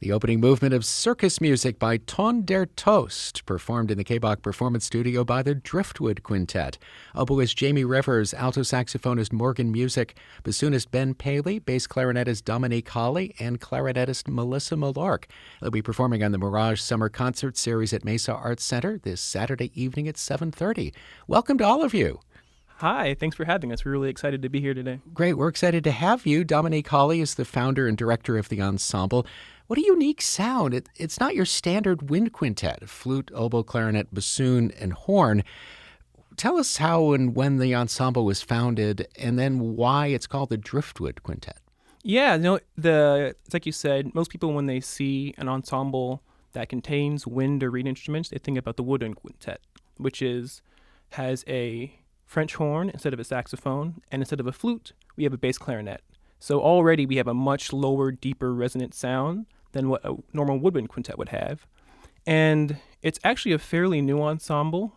The opening movement of circus music by Ton Ter Doest, performed in the KBACH Performance Studio by the Driftwood Quintet. Oboist Jamie Rivers, alto saxophonist Morgan Music, bassoonist Ben Paley, bass clarinetist Dominique Hawley, and clarinetist Melissa Millark. They'll be performing on the Mirage Summer Concert Series at Mesa Arts Center this Saturday evening at 7:30. Welcome to all of you. Hi, thanks for having us. We're really excited to be here today. Great, we're excited to have you. Dominique Hawley is the founder and director of the ensemble. What a unique sound. It's not your standard wind quintet, flute, oboe, clarinet, bassoon, and horn. Tell us how and when the ensemble was founded, and then why it's called the Driftwood Quintet. Yeah, it's like you said, most people when they see an ensemble that contains wind or reed instruments, they think about the woodwind quintet, which has a French horn instead of a saxophone, and instead of a flute, we have a bass clarinet. So already we have a much lower, deeper resonant sound than what a normal woodwind quintet would have. And it's actually a fairly new ensemble.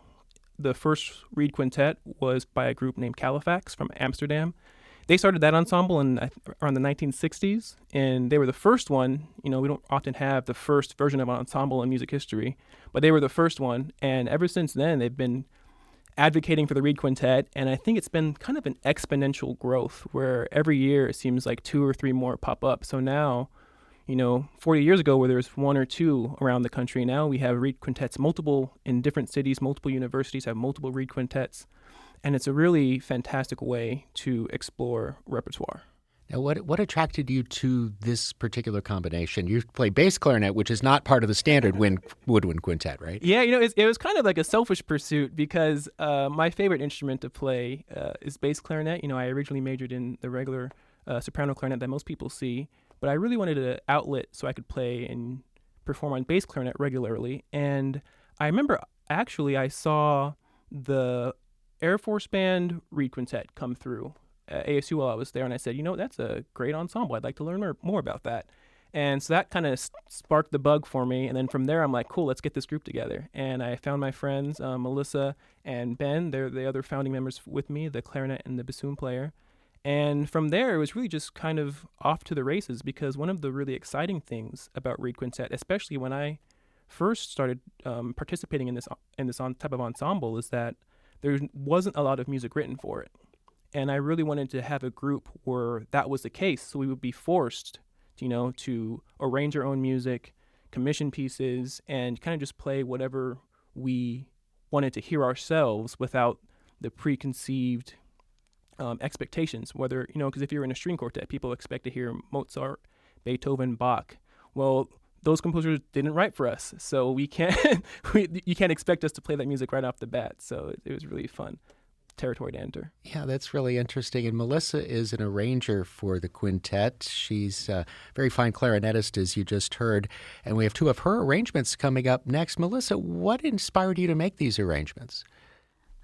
The first reed quintet was by a group named KBACH from Amsterdam. They started that ensemble around the 1960s, and they were the first one. We don't often have the first version of an ensemble in music history, but they were the first one. And ever since then, they've been advocating for the reed quintet, and I think it's been kind of an exponential growth where every year it seems like 2 or 3 more pop up. So now, 40 years ago where there was 1 or 2 around the country, now we have reed quintets, multiple in different cities, multiple universities have multiple reed quintets, and it's a really fantastic way to explore repertoire. Now, what attracted you to this particular combination? You play bass clarinet, which is not part of the standard woodwind quintet, right? Yeah, it was kind of like a selfish pursuit because my favorite instrument to play is bass clarinet. I originally majored in the regular soprano clarinet that most people see, but I really wanted an outlet so I could play and perform on bass clarinet regularly. And I remember actually I saw the Air Force Band reed quintet come through ASU while I was there, and I said, that's a great ensemble. I'd like to learn more about that. And so that kind of sparked the bug for me. And then from there, I'm like, cool, let's get this group together. And I found my friends, Melissa and Ben. They're the other founding members with me, the clarinet and the bassoon player. And from there, it was really just kind of off to the races because one of the really exciting things about reed quintet, especially when I first started participating in this type of ensemble, is that there wasn't a lot of music written for it. And I really wanted to have a group where that was the case. So we would be forced, to arrange our own music, commission pieces, and kind of just play whatever we wanted to hear ourselves without the preconceived expectations. Whether, because if you're in a string quartet, people expect to hear Mozart, Beethoven, Bach. Well, those composers didn't write for us. So you can't expect us to play that music right off the bat. So it was really fun territory to enter. Yeah, that's really interesting. And Melissa is an arranger for the quintet. She's a very fine clarinetist, as you just heard. And we have 2 of her arrangements coming up next. Melissa, what inspired you to make these arrangements?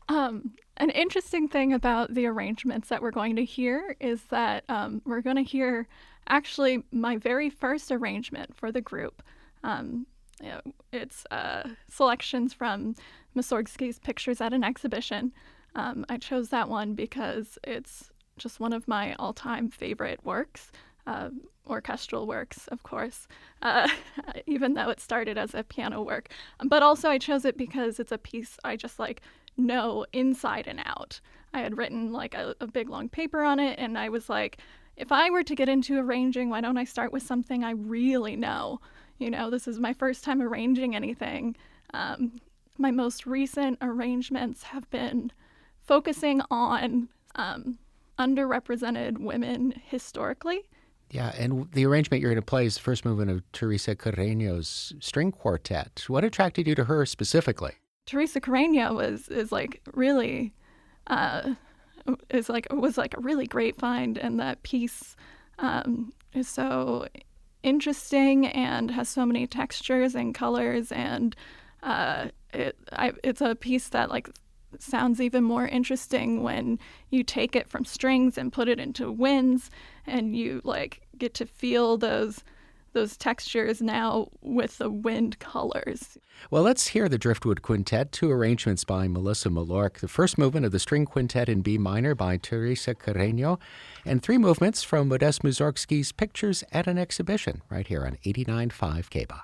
An interesting thing about the arrangements that we're going to hear is that we're going to hear actually my very first arrangement for the group. It's selections from Mussorgsky's Pictures at an Exhibition. I chose that one because it's just one of my all-time favorite works. orchestral works, of course, even though it started as a piano work. But also I chose it because it's a piece I just like know inside and out. I had written like a big long paper on it, and I was like, if I were to get into arranging, why don't I start with something I really know? You know, this is my first time arranging anything. My most recent arrangements have been focusing on underrepresented women historically. Yeah, and the arrangement you're going to play is the first movement of Teresa Carreño's string quartet. What attracted you to her specifically? Teresa Carreño was like a really great find, and that piece is so interesting and has so many textures and colors, and it's a piece that like sounds even more interesting when you take it from strings and put it into winds, and you like get to feel those textures now with the wind colors. Well, let's hear the Driftwood Quintet, 2 arrangements by Melissa Malork, the first movement of the string quintet in B minor by Teresa Carreño, and 3 movements from Modest Mussorgsky's Pictures at an Exhibition, right here on 89.5 KBACH.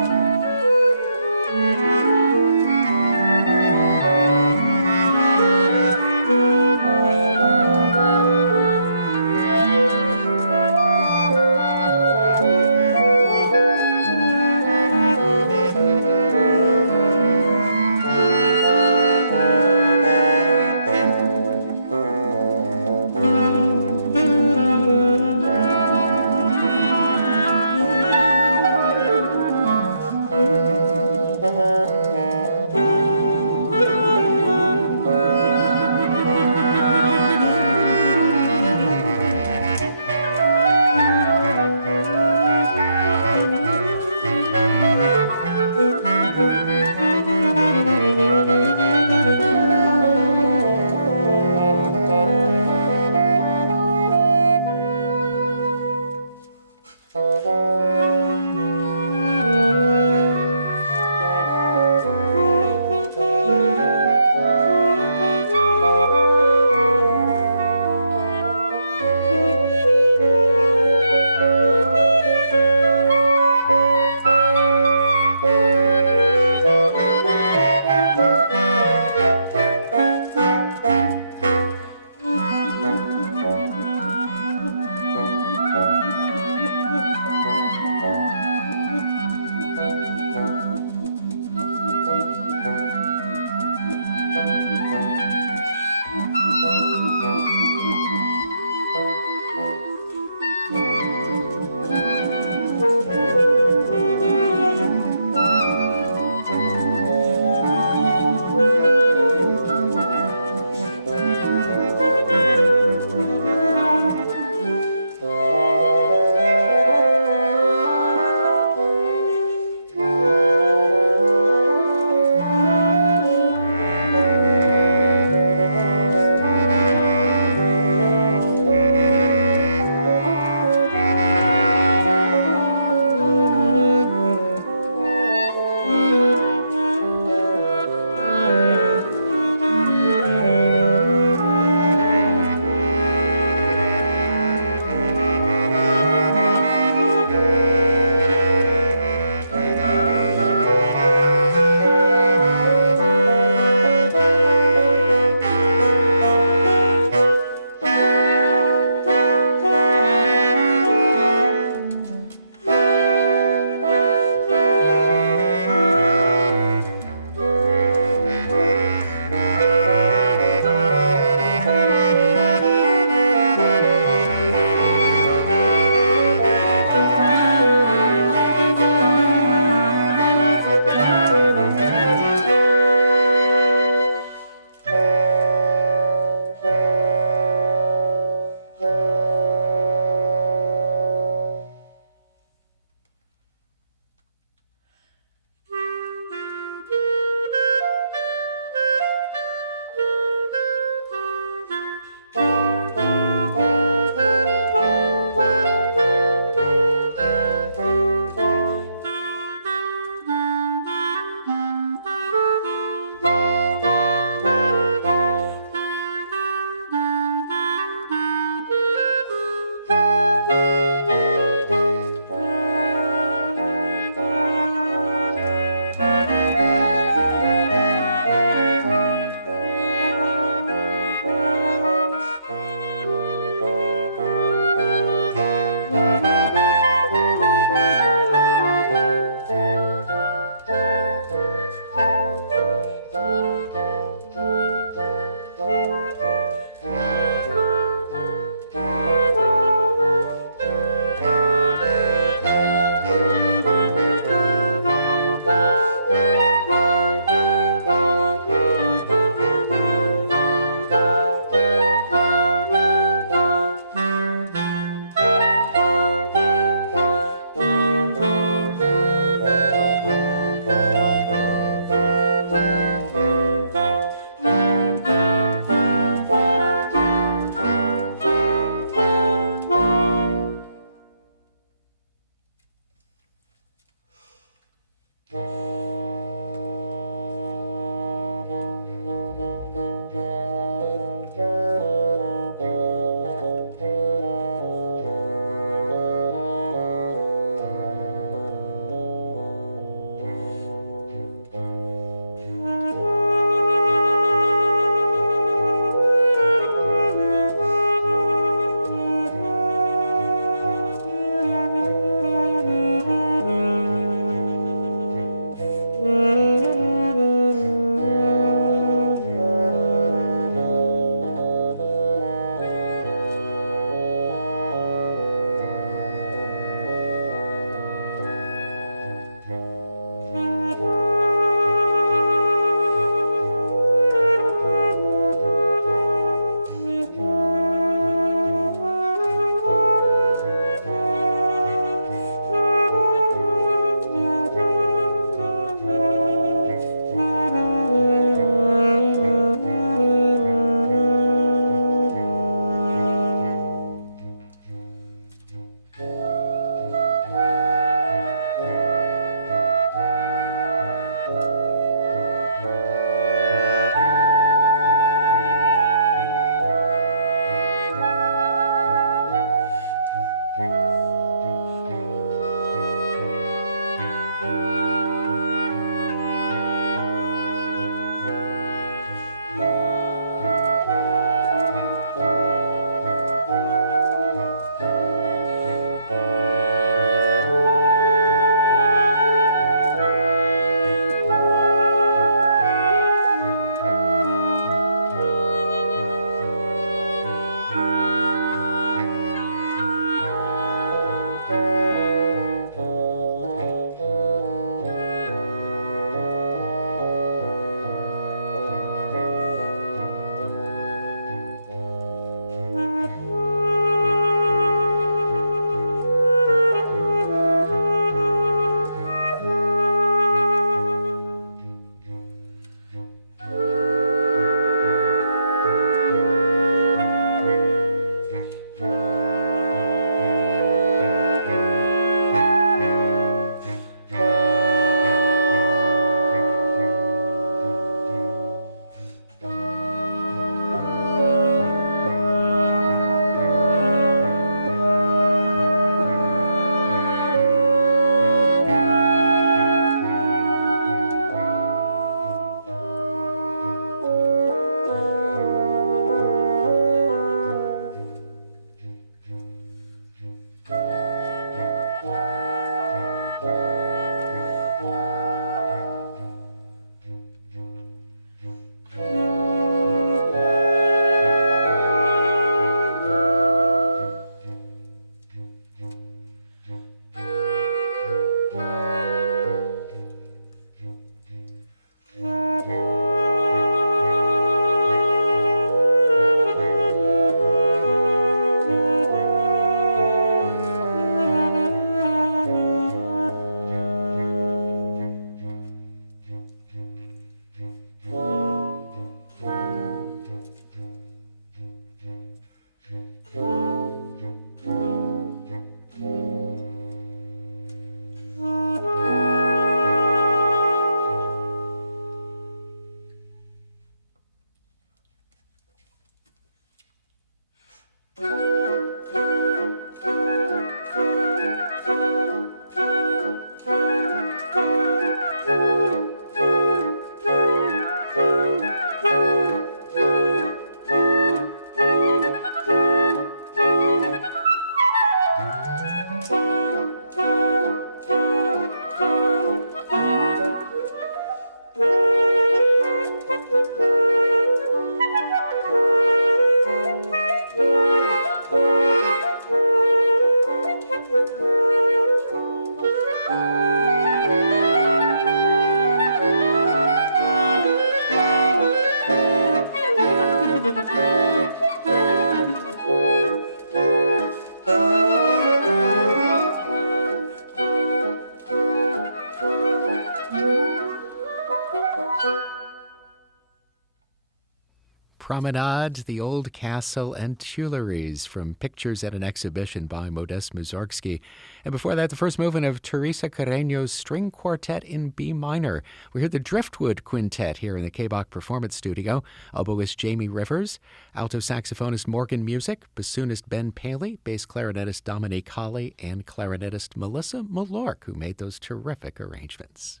Promenade, the Old Castle, and Tuileries from Pictures at an Exhibition by Modest Mussorgsky. And before that, the first movement of Teresa Carreño's String Quartet in B minor. We heard the Driftwood Quintet here in the KBACH Performance Studio. Oboist Jamie Rivers, alto saxophonist Morgan Music, bassoonist Ben Paley, bass clarinetist Dominique Holly, and clarinetist Melissa Malork, who made those terrific arrangements.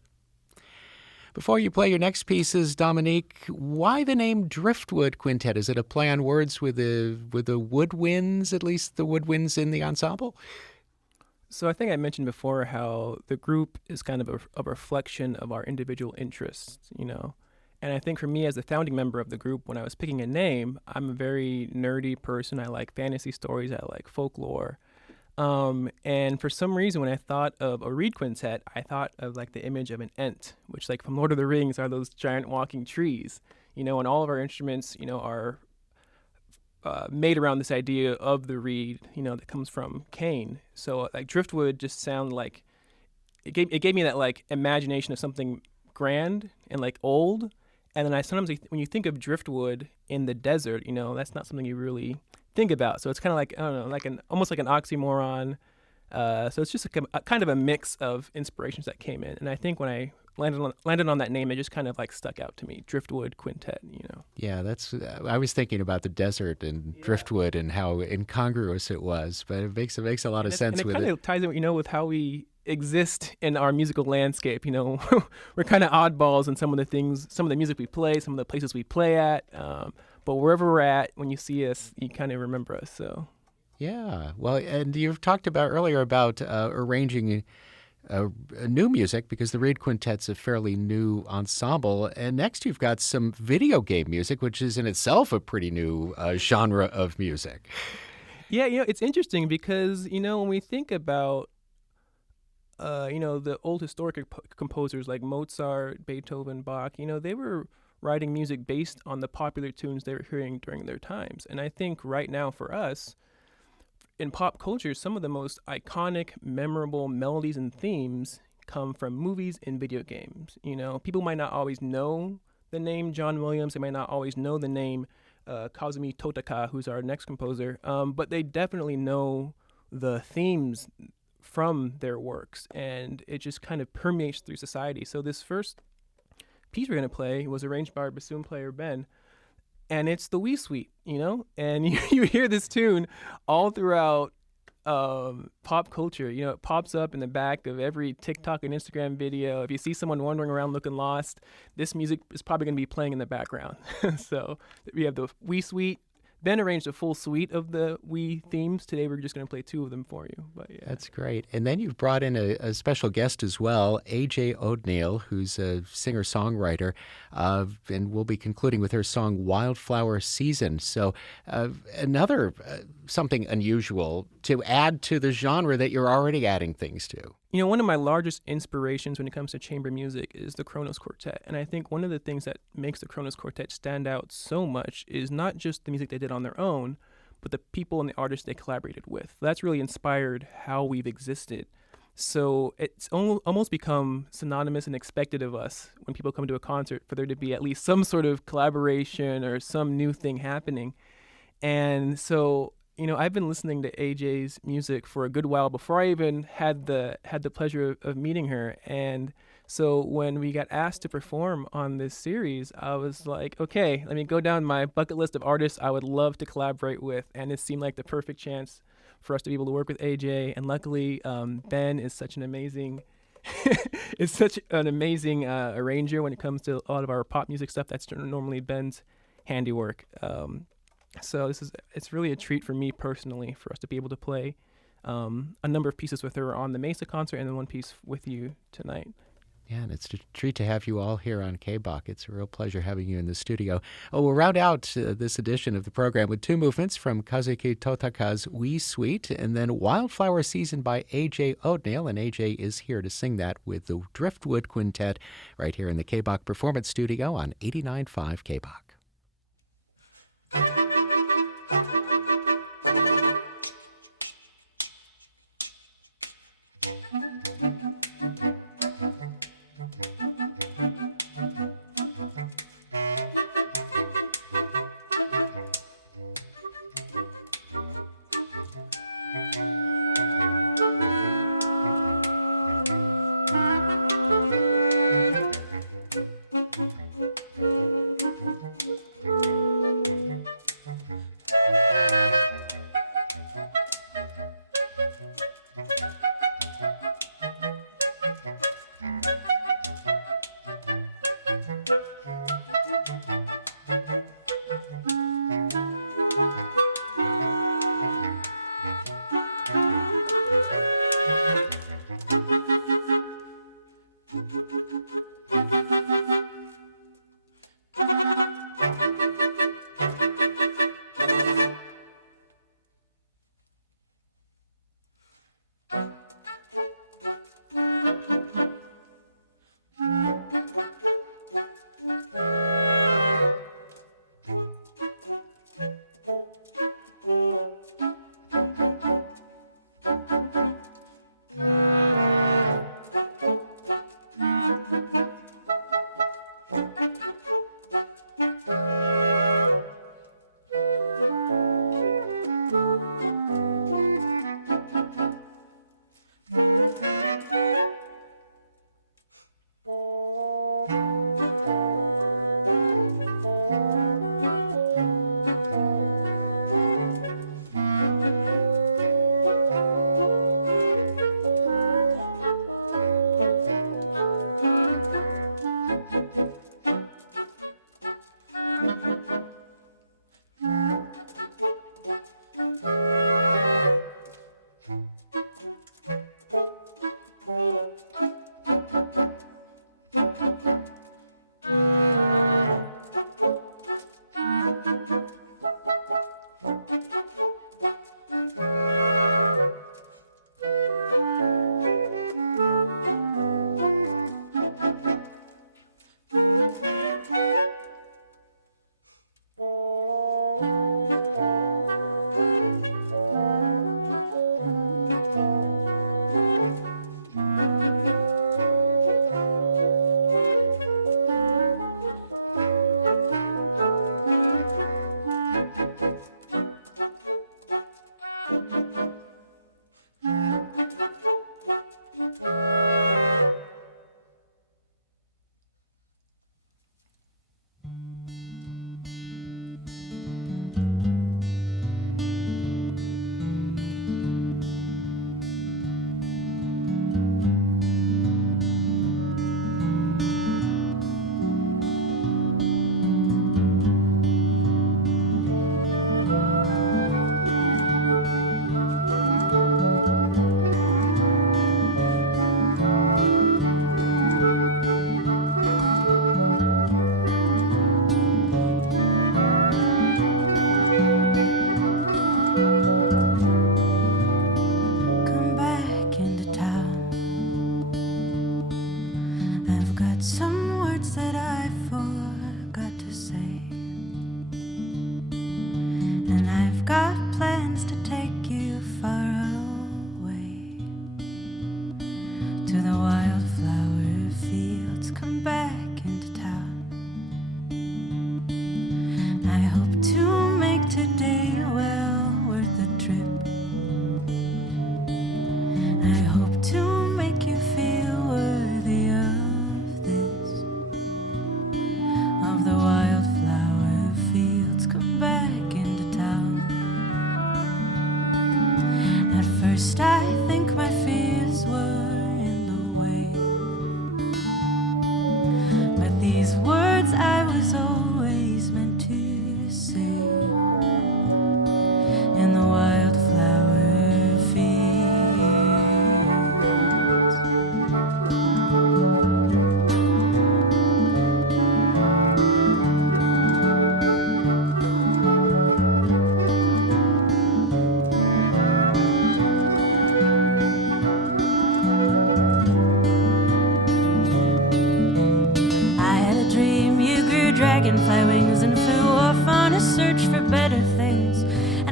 Before you play your next pieces, Dominique, why the name Driftwood Quintet? Is it a play on words with the woodwinds, at least the woodwinds in the ensemble? So I think I mentioned before how the group is kind of a reflection of our individual interests, And I think for me as the founding member of the group, when I was picking a name, I'm a very nerdy person. I like fantasy stories. I like folklore. And for some reason, when I thought of a reed quintet, I thought of like the image of an ent, which like from Lord of the Rings are those giant walking trees, and all of our instruments, are made around this idea of the reed, that comes from cane. So like driftwood just sounded like, it gave me that like imagination of something grand and like old. And then I sometimes, when you think of driftwood in the desert, that's not something you really think about. So it's kind of like, I don't know, almost like an oxymoron. So it's just a kind of a mix of inspirations that came in. And I think when I landed on that name, it just kind of like stuck out to me, Driftwood Quintet, Yeah, I was thinking about the desert and driftwood and how incongruous it was, but it makes a lot of sense with it. And it kind of ties in, with how we exist in our musical landscape. We're kind of oddballs in some of the music we play, some of the places we play at. But wherever we're at, when you see us, you kind of remember us. So, yeah. Well, and you've talked earlier about arranging new music because the reed quintet's a fairly new ensemble. And next, you've got some video game music, which is in itself a pretty new genre of music. Yeah, it's interesting because when we think about the old historic composers like Mozart, Beethoven, Bach, they were writing music based on the popular tunes they were hearing during their times. And I think right now for us, in pop culture, some of the most iconic, memorable melodies and themes come from movies and video games. People might not always know the name John Williams. They might not always know the name Kazumi Totaka, who's our next composer. But they definitely know the themes from their works. And it just kind of permeates through society. So this first piece we're going to play was arranged by our bassoon player Ben, and it's the Wee Suite, and you hear this tune all throughout pop culture. It pops up in the back of every TikTok and Instagram video. If you see someone wandering around looking lost, this music is probably going to be playing in the background. So we have the Wee Suite. Ben arranged a full suite of the Wii themes. Today we're just going to play two of them for you. But yeah. That's great. And then you've brought in a special guest as well, AJ Odneal, who's a singer-songwriter, and we'll be concluding with her song Wildflower Season. So another something unusual to add to the genre that you're already adding things to. One of my largest inspirations when it comes to chamber music is the Kronos Quartet. And I think one of the things that makes the Kronos Quartet stand out so much is not just the music they did on their own, but the people and the artists they collaborated with. That's really inspired how we've existed. So it's almost become synonymous and expected of us when people come to a concert for there to be at least some sort of collaboration or some new thing happening. And so I've been listening to AJ's music for a good while before I even had the pleasure of meeting her. And so when we got asked to perform on this series, I was like, okay, let me go down my bucket list of artists I would love to collaborate with. And it seemed like the perfect chance for us to be able to work with AJ. And luckily, Ben is such an amazing arranger when it comes to a lot of our pop music stuff. That's normally Ben's handiwork. So it's really a treat for me personally for us to be able to play a number of pieces with her on the Mesa concert and then one piece with you tonight. Yeah, and it's a treat to have you all here on KBACH. It's a real pleasure having you in the studio. We'll round out this edition of the program with two movements from Kazumi Totaka's Wee Suite and then Wildflower Season by AJ Odneal. And AJ is here to sing that with the Driftwood Quintet right here in the KBACH Performance Studio on 89.5 KBACH.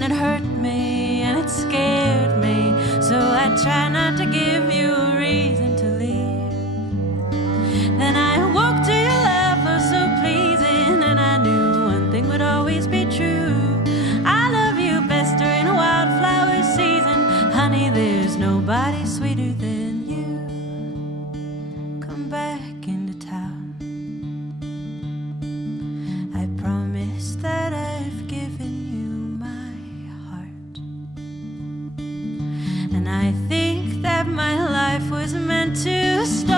and it hurt me and it scared me. So I try not to give you a reason to leave. Then I awoke to your laugh, oh so pleasing, and I knew one thing would always be true. I love you best during a wildflower season. Honey, there's nobody sweeter than you. Come back into town. I promise that I've given you my heart. And I think that my life was meant to start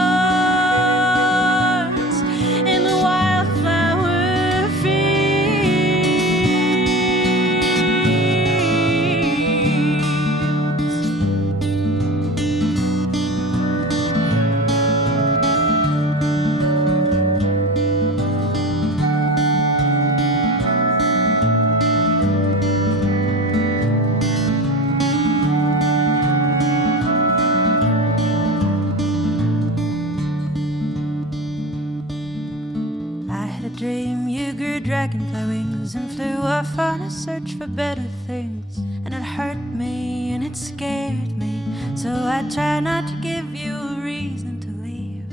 in the wildflower fields. I had a dream you grew dragonfly wings and flew off on a search for better things. And it hurt me and it scared me, so I tried not to give you a reason to leave.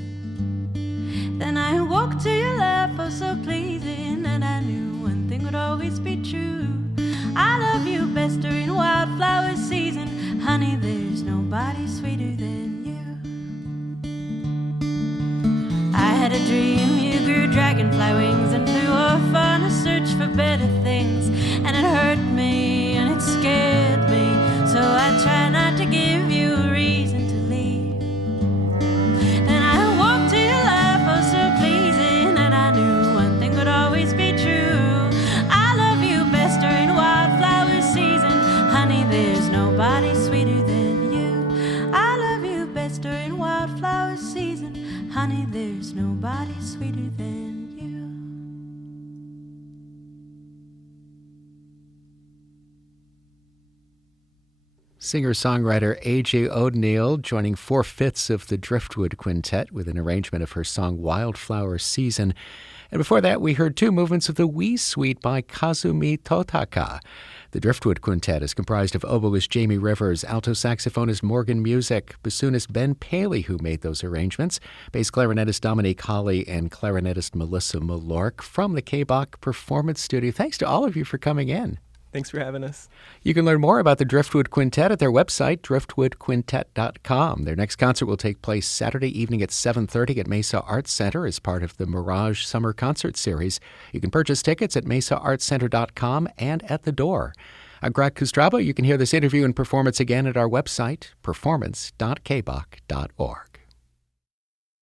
Then I awoke to your laugh, oh so pleasing, and I knew one thing would always be true. I love you best during wildflower season. Honey, there's nobody sweeter than you. I had a dream you grew dragonfly wings and flew off on a search for better things. And it hurt me and it scared me, so I try not to give you a reason to leave. Then I awoke to your laugh, oh so pleasing, and I knew one thing would always be true. I love you best during wildflower season. Honey, there's nobody sweeter than you. I love you best during wildflower season. Honey, there's nobody sweeter than you. Singer-songwriter AJ Odneal joining 4/5 of the Driftwood Quintet with an arrangement of her song Wildflower Season. And before that, we heard two movements of the Wee Suite by Kazumi Totaka. The Driftwood Quintet is comprised of oboist Jamie Rivers, alto saxophonist Morgan Music, bassoonist Ben Paley, who made those arrangements, bass clarinetist Dominique Hawley, and clarinetist Melissa Malork from the KBACH Performance Studio. Thanks to all of you for coming in. Thanks for having us. You can learn more about the Driftwood Quintet at their website, driftwoodquintet.com. Their next concert will take place Saturday evening at 7:30 at Mesa Arts Center as part of the Mirage Summer Concert Series. You can purchase tickets at mesaartscenter.com and at the door. I'm Greg Kostraba. You can hear this interview and performance again at our website, performance.kbach.org.